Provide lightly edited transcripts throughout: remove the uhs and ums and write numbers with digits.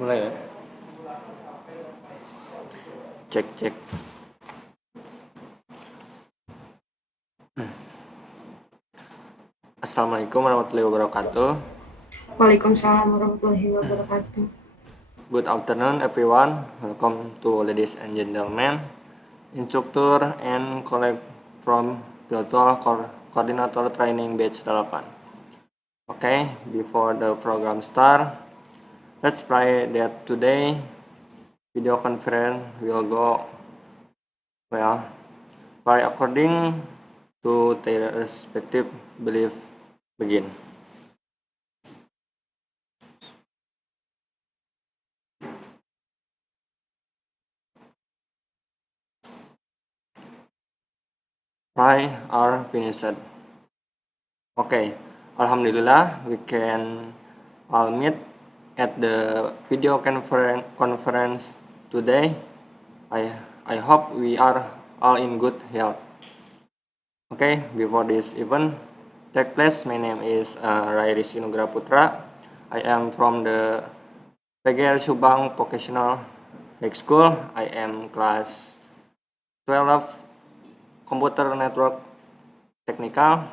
Mulai ya. Cek cek. Assalamualaikum warahmatullahi wabarakatuh. Waalaikumsalam warahmatullahi wabarakatuh. Good afternoon everyone. Welcome to ladies and gentlemen, instructor and colleague from Virtual Coordinator Training Batch 8. Okay, before the program start, let's pray that today video conference will go well. Pray according to their respective belief. Begin. Pray are finished. Okay, Alhamdulillah we can all meet at the video conference today. I hope we are all in good health. Okay, before this event take place, my name is Rai Rizky Nugraha Putra. I am from the PGR Subang Vocational High School. I am class 12 Computer Network Technical.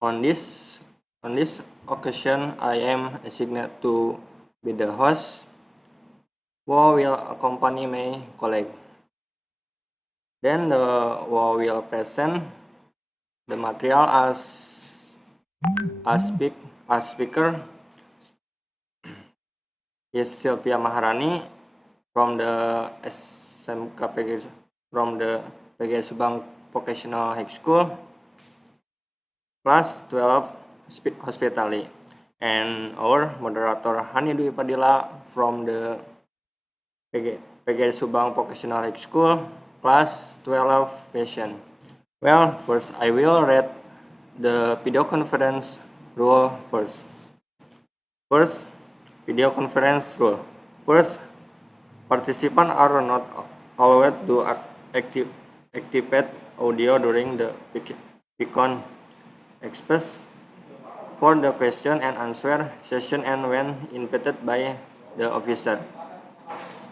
On this occasion, I am assigned to be the host who will accompany my colleague. Then the who will present the material as speaker is Sylvia Maharani from the SMK from the PGR Subang Vocational High School, class 12 hospitality, and our moderator Hani Dwi Padilla from the PGR Subang Vocational High School, class 12 fashion. Well, first I will read the video conference rule first. First, video conference rule. First, participants are not allowed to activate audio during the Picon express for the question and answer session and when invited by the officer.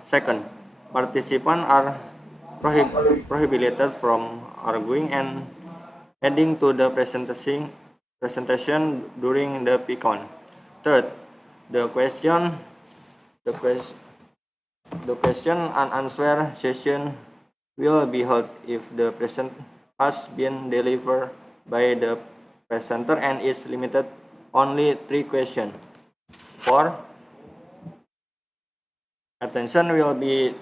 Second, participants are prohibited from arguing and adding to the presentation during the Picon. Third, the question and answer session will be held if the present has been delivered by the presenter and is limited only 3 questions. 4. Attention will be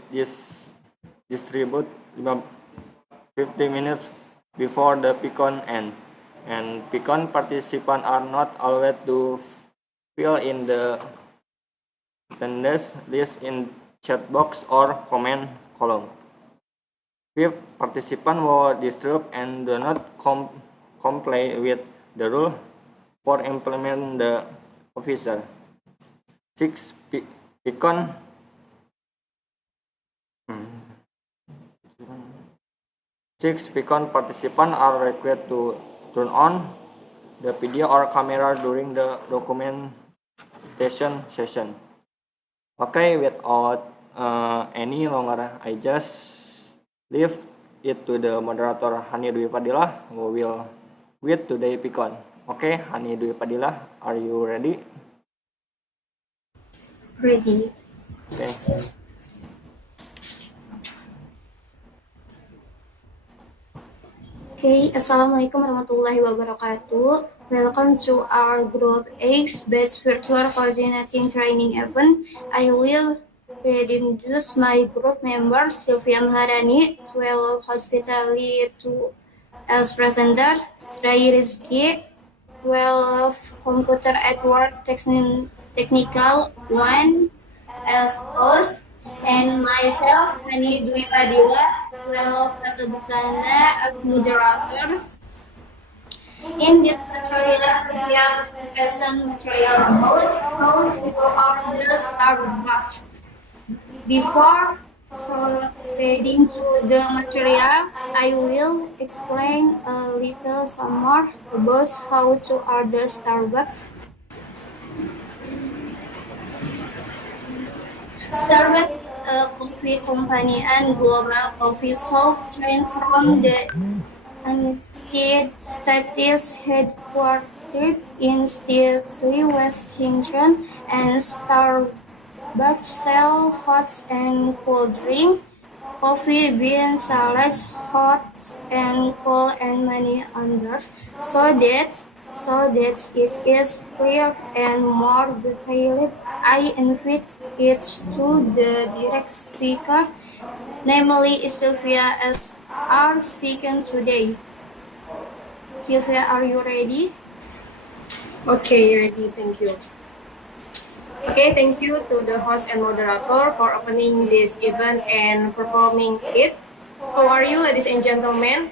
distributed 50 minutes before the Picon ends, and Picon participants are not allowed to fill in the attendance list in chat box or comment column. If participants will disturb and do not comply with the rule for implement the officer. 6. Picon participants are required to turn on the video or camera during the documentation session. Okay, without any longer, I just leave it to the moderator Hani Dwi Padilla who will with today Picon. Okay, Hani Dwi Padilla, are you ready? Ready. Okay. Okay, Assalamualaikum warahmatullahi wabarakatuh. Welcome to our Group X Batch Virtual Coordinating Training event. I will introduce my group members, Sylvia Maharani, 12 Hospitality 2 as presenter, Rai Rizky, 12 Computer at Work Technical 1 as host, and myself, Hani Dwi Padilla, 12 Ratu Buksana as moderator. In this material, we have present material about how to order Starbucks. Before proceeding to the material, I will explain a little some more about how to order Starbucks. Starbucks, a coffee company and global coffee shop chain from the United States, headquartered in Seattle, Washington, and Starbucks sell hot and cold drink, coffee, beans, salads, hot and cold, and many others, so that it is clear and more detailed. I invite it to the direct speaker, namely Sylvia, as are speaking today. Sylvia, are you ready? Okay, ready. Thank you. Okay, thank you to the host and moderator for opening this event and performing it. How are you, ladies and gentlemen?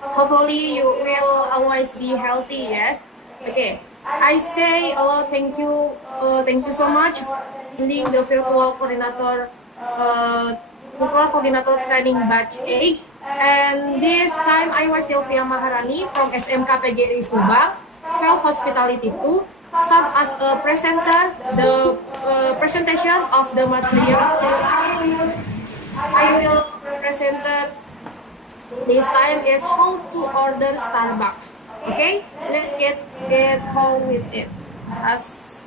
Hopefully, you will always be healthy. Yes. Okay. I say a lot. Thank you so much for attending the virtual coordinator training batch 8. And this time I was Sylvia Maharani from SMK PGRI Subang, Well Hospitality 2, serve as a presenter, the presentation of the material. I will present this time is how to order Starbucks. Okay, let's get home with it. As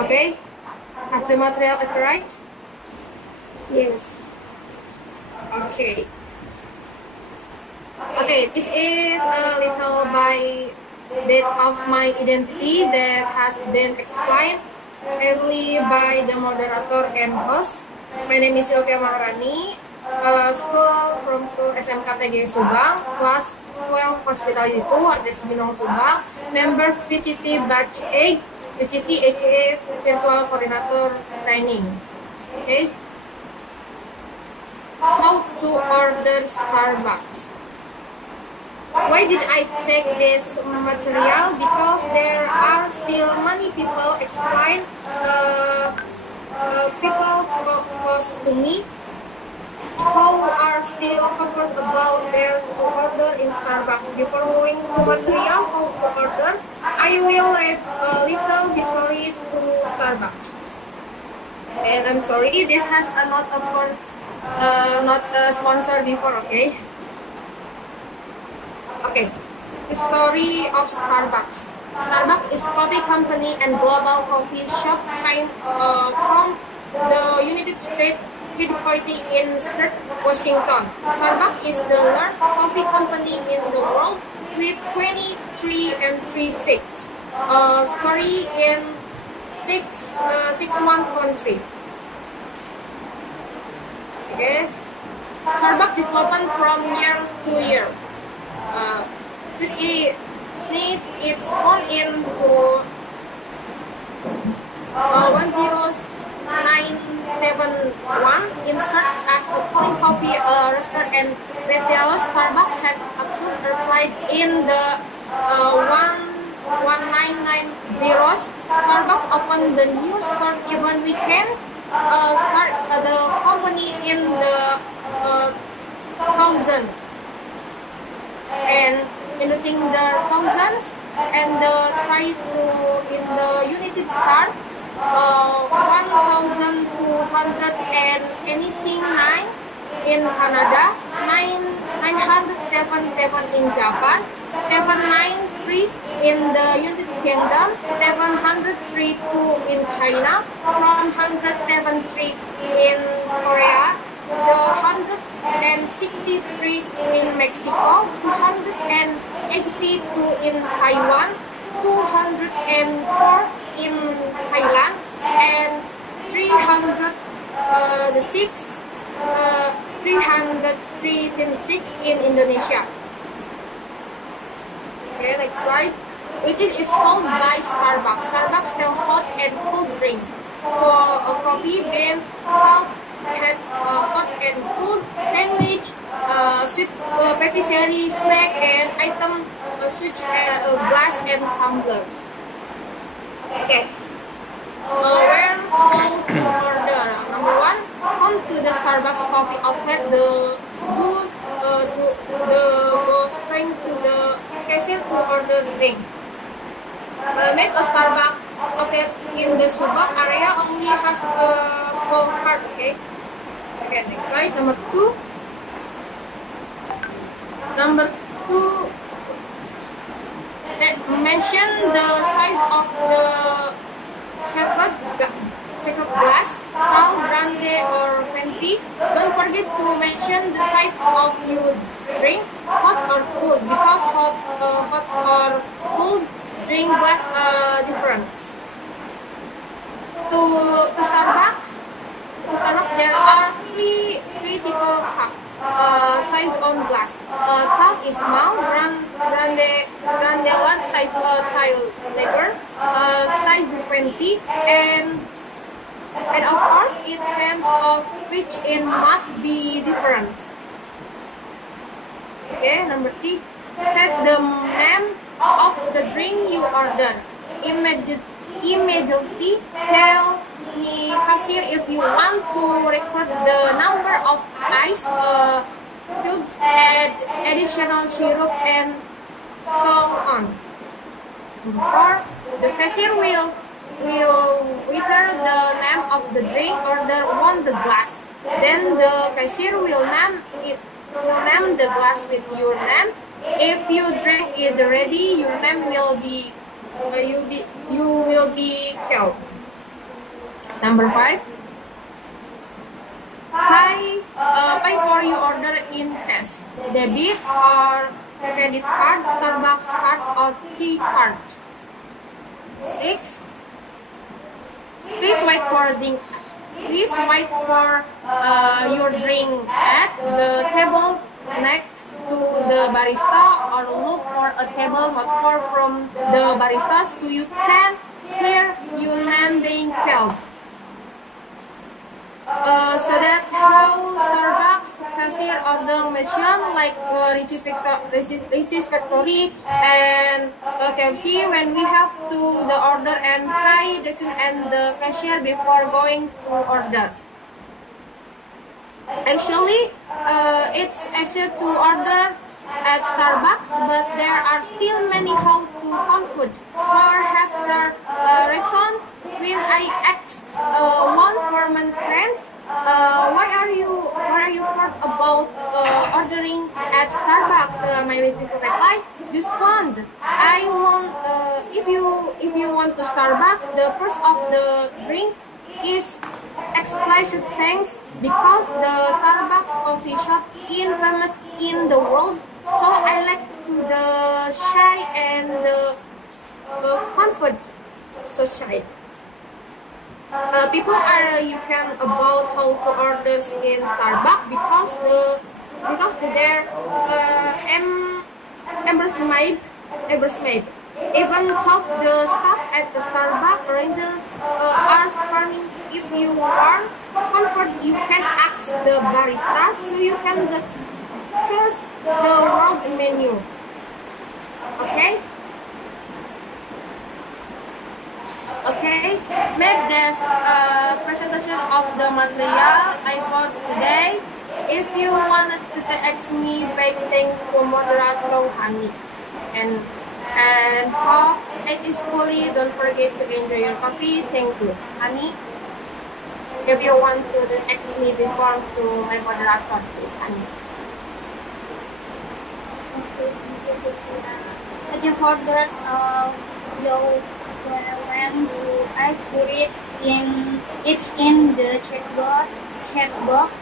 okay, have the material arrived? Yes. Okay. Okay, this is a little bit of my identity that has been explained early by the moderator and host. My name is Sylvia Maharani, school SMK PGRI Subang, class 12 Hospitality 2 at Binong Subang, members VCT Batch 8, VCT aka Virtual Coordinator Trainings. Okay. How to order Starbucks. Why did I take this material? Because there are still many people explain people close to me who are still confused about their to order in Starbucks. Before moving to material how to order, I will read a little history to Starbucks. And I'm sorry, this has not a sponsor before. Okay. Okay, the story of Starbucks. Starbucks is a coffee company and global coffee shop chain from the United States, headquartered in Seattle, Washington. Starbucks is the largest coffee company in the world with 23 and 36 story in 61 countries. Okay. Starbucks development from year to years. Since its born into 10971 insert as a calling coffee roaster and retailer. Starbucks has also applied in the 1990s. Starbucks opened the new store even weekend. Start the company in the thousands. And anything the thousands and the try to in the United States 1,200 and anything 9 in Canada, 977 in Japan, 793 in the United Kingdom, 732 in China, 173 in Korea, the 163 in Mexico, 282 in Taiwan, 204 in Thailand, and 306 in Indonesia. Okay, next slide. Which is sold by Starbucks. Starbucks sell hot and cold drinks. For coffee, beans, salt, hot and cold, sandwich, sweet patisserie, snack, and item such as glass and tumblers. Okay. Where how to order? Number one, how Starbucks coffee outlet, the go straight to the cashier to order drink. Make a Starbucks outlet in the Subang area only has a toll card. Okay. Okay. Next slide. Number two. Mention the size of the second glass, tall, grande, or venti. Don't forget to mention the type of your drink, hot or cold, because hot or cold drink glass are different. To Starbucks, there are three typical cups. Size on glass. Tall is small, grande large size tile lager, size 20, and of course it depends of which in must be different. Okay, number 3. State the name of the drink you order. Immediately tell the cashier if you want to record the number of ice cubes, add additional syrup, and so on. Or the cashier will return the name of the drink order on the glass. Then the cashier will name the glass with your name. If you drink it already, your name will be you will be killed. Number 5. Pay for your order in cash, debit or credit card, Starbucks card or key card. 6. Please wait for your drink at the table next to the barista, or look for a table not far from the barista so you can hear your name being called. So that how Starbucks cashier order machine like Rich's Factory and KFC, when we have to the order and pay the cashier before going to orders. Actually, it's easy to order at Starbucks, but there are still many how to confuse. For after reason, when I asked one of my friends, why are you thought about ordering at Starbucks? My people reply, just fun. I want if you want to Starbucks, the price of the drink is explicit thanks because the Starbucks coffee shop is famous in the world. So I like to the shy and the comfort society. People are you can about how to order in Starbucks because their embarrassment. Even talk the staff at the Starbucks render are farming. If you want comfort, you can ask the barista so you can choose the world menu. Okay. Okay, make this presentation of the material I bought today. If you wanted to text me, big thank to moderator Hani. And hope it is fully. Don't forget to enjoy your coffee. Thank you, Hani. If you want to text me before to my moderator, please, Hani. Thank you for this your when I spirit it's in the chat box,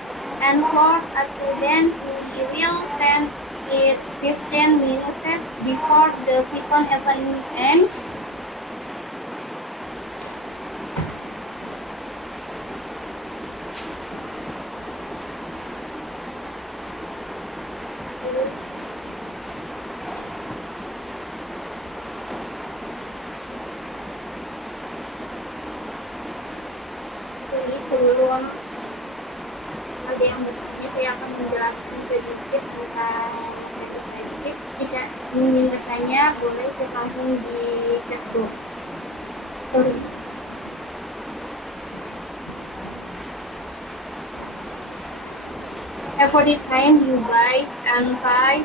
and for a student we will send it 15 minutes before the Vicon event ends. Jadi sebelum ada yang bertanya, saya akan menjelaskan sedikit tentang metode. Jika ingin bertanya, boleh cek langsung di chat box. every time you buy and pay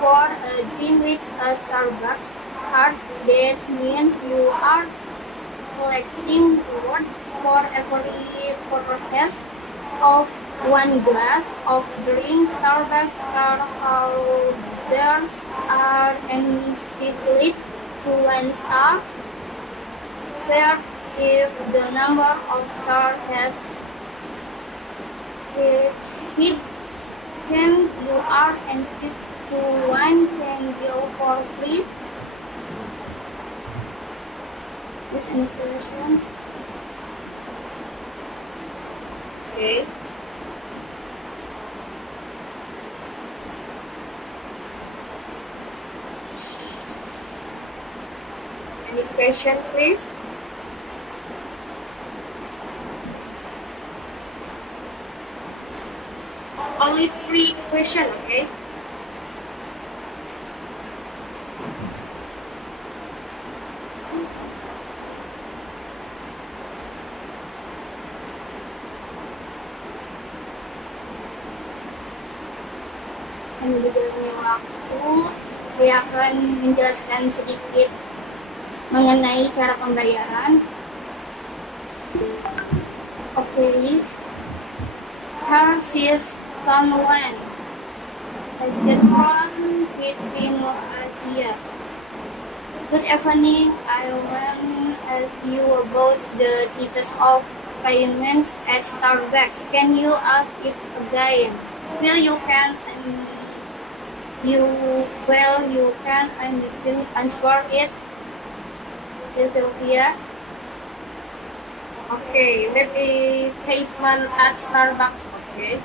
for a drink with a Starbucks card, that means you are collecting rewards for every purchase of one glass of drink. Starbucks card holders are entitled to 1 star, where if the number of stars has hits 10, you are entitled to one can go for free. Is any question? Okay. Any question, please? Only 3 questions, okay? Kami juga punya waktu. Saya akan menjelaskan sedikit mengenai cara pembayaran. Okay. Here is someone has the phone with me idea. Good evening. I want to ask you about the details of payments at Starbucks. Can you ask it again? Well, you can. You can. And you can answer it. Sylvia. Okay, maybe payment at Starbucks, okay?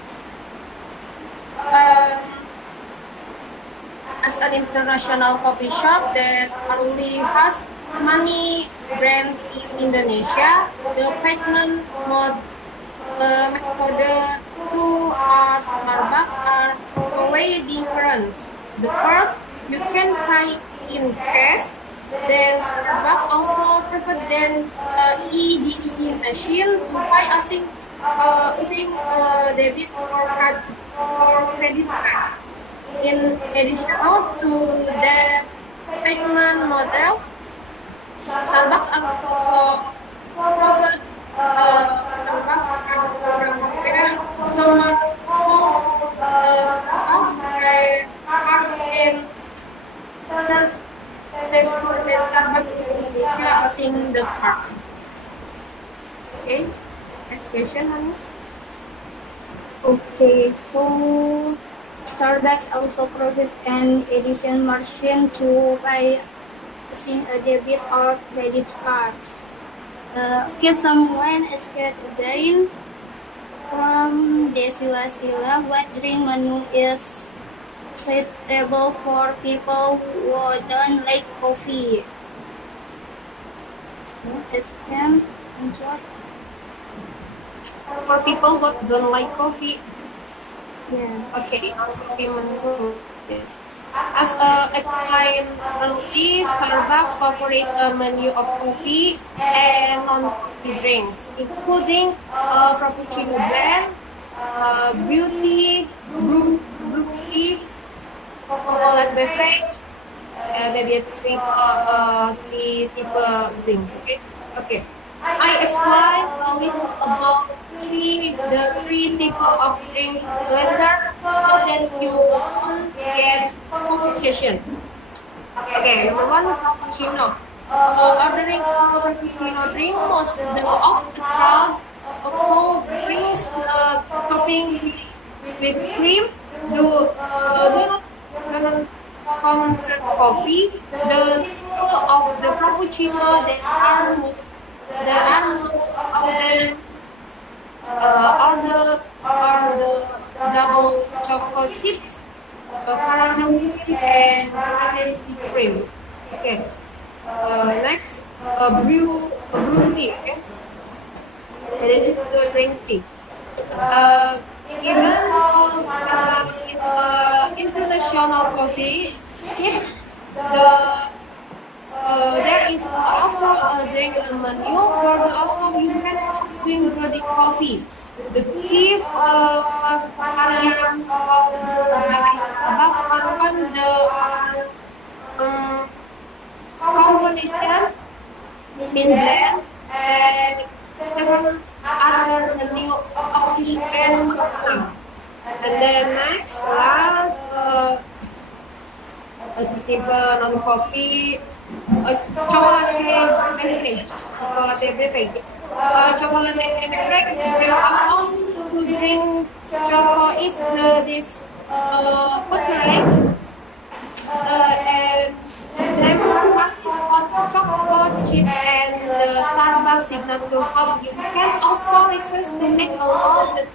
As an international coffee shop that only has many brands in Indonesia, the payment mode for the two Starbucks are way different. The first, you can pay in cash. Then Starbucks also provide an EDC machine to pay using debit or credit card. In addition to that payment models, Starbucks also provide Starbucks customer Starbucks card in Starbucks Indonesia using the card. Okay, next question, honey. Okay, so Starbucks also provides an addition machine to pay using a debit or credit card. Can someone ask again from Desila? What drink menu is suitable for people who don't like coffee? It's can answer. For people who don't like coffee, Yeah. okay, coffee menu is. As explained earlier, Starbucks offering a menu of coffee and non-coffee drinks, including Frappuccino blend, brew tea, chocolate beverage, maybe three type drinks. Okay. I explain a little about the three type of drinks later, so that you won't get confusion. Okay, number one, Frappuccino. Ordering a Frappuccino drink, most of the crowd cold drinks topping with cream. Do not concentrate coffee. The people of the Frappuccino that are most often are the double chocolate chips, caramel and cream. Okay. Next, brew tea. Okay. This is the drink tea. Even though Starbucks is international coffee shop, there is also a drink menu for those who can drink coffee. The key variant of the Starbucks are the um, combination in blend and seven other new options and and then next last tipe non kopi chocolate beverage. Chocolate beverage. There are only to drink choco is this buttermilk and lemon plastic hot chocolate chip and the Starbucks signature hot. You can also request to make a loaded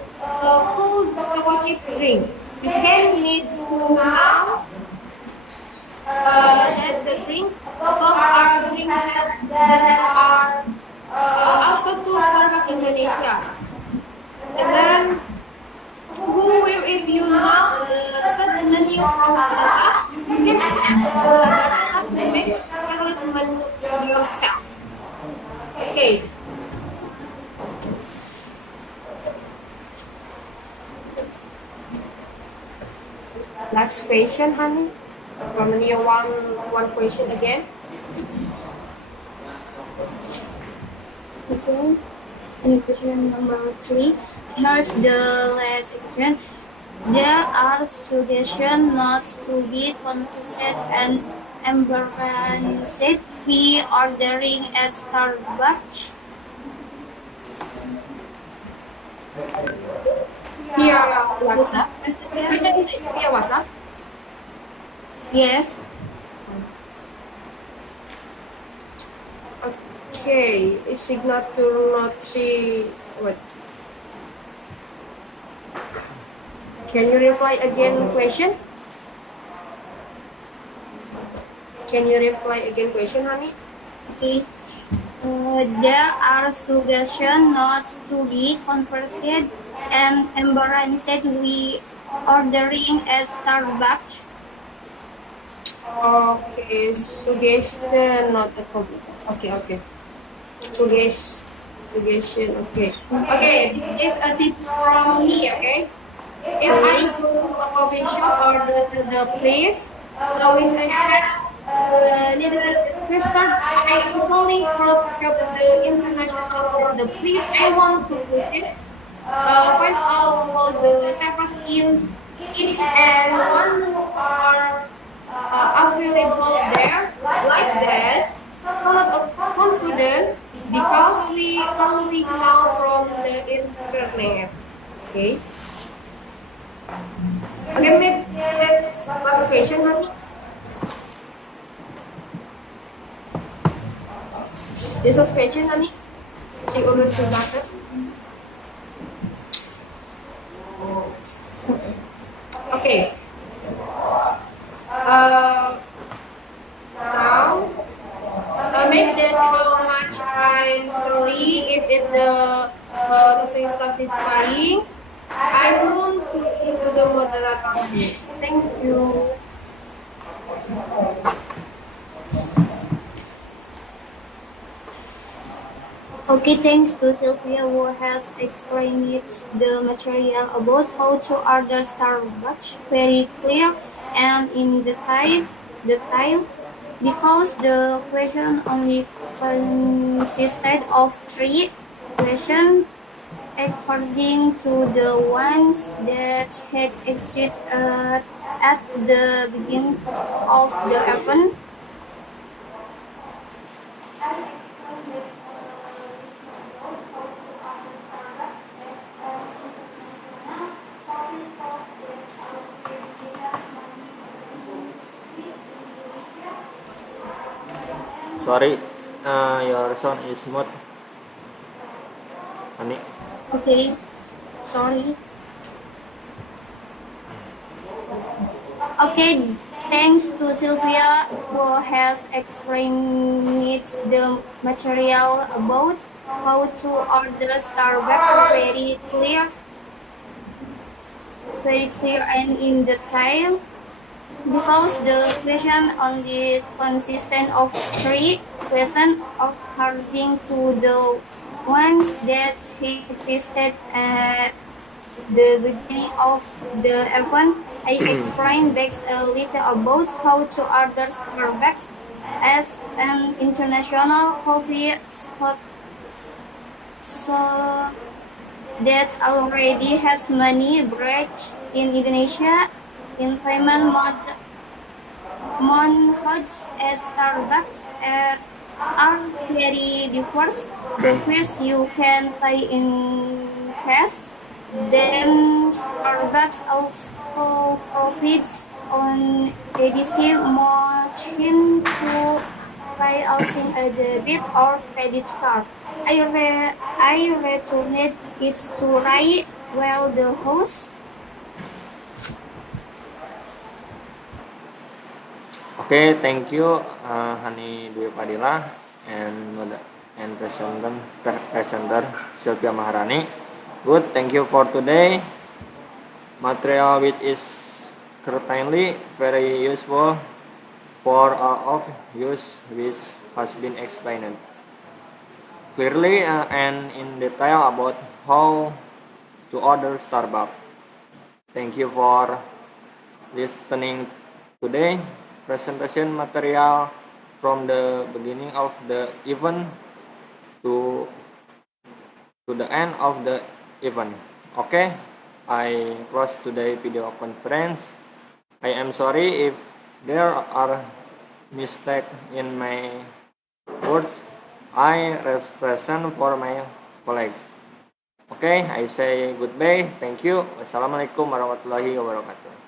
cool chocolate chip drink. You can need to now that the drinks above are drinks that are also to Starbucks Indonesia. And then, who will, if you know certain menu from Starbucks, you can start to make favorite menu yourself. Okay. Last question, honey. From you one question again. Okay. In question number 3, here's the last question. There are suggestions not to be confused and embarrassed we ordering at Starbucks. Via WhatsApp. Question is via WhatsApp. Yes. Okay, signature not see. What? Can you reply again question? Can you reply again question, honey? Okay. There are suggestions not to be confused and embarrassed we ordering at Starbucks. Okay, suggestion not a problem. Okay. Suggestion. Okay. Okay, this is a tips from me. Okay. If I go to a coffee shop or the place which I have needed resort, I only protect the international or the place I want to visit. Find out all the servers in each and one are available there like that. So lot of confident because we only know from the internet. Okay. Okay, maybe that's last question, honey. This last question, honey. She already started. Okay. Now, make this so much. I'm sorry if it the listening stuff is satisfying. I won't put into the moderator. Thank you. Okay, thanks to Sylvia who has explained the material about how to order Starbucks very clear and in detail because the question only consisted of 3 questions according to the ones that had existed at the beginning of the event. Sorry, your sound is mute. Honey. Okay, sorry. Okay, thanks to Sylvia who has explained the material about how to order Starbucks very clear and in detail because the question only consisted of 3 questions according to the ones that he existed at the beginning of the event. I explained back a little about how to order Starbucks as an international coffee shop so that already has many branches in Indonesia. In payment modes at Starbucks are very diverse. The first you can pay in cash. Then Starbucks also profits on additive machine to pay using a debit or credit card. I returned it to Rai while the host. Okay, thank you, Hani Dwi Padilla and presenter Sylvia Maharani. Good, thank you for today. Material which is certainly very useful for all of use which has been explained clearly and in detail about how to order Starbucks. Thank you for listening today presentation material from the beginning of the event to the end of the event. Okay, I close today video conference. I am sorry if there are mistakes in my words. I represent for my colleagues. Okay, I say goodbye. Thank you. Wassalamualaikum warahmatullahi wabarakatuh.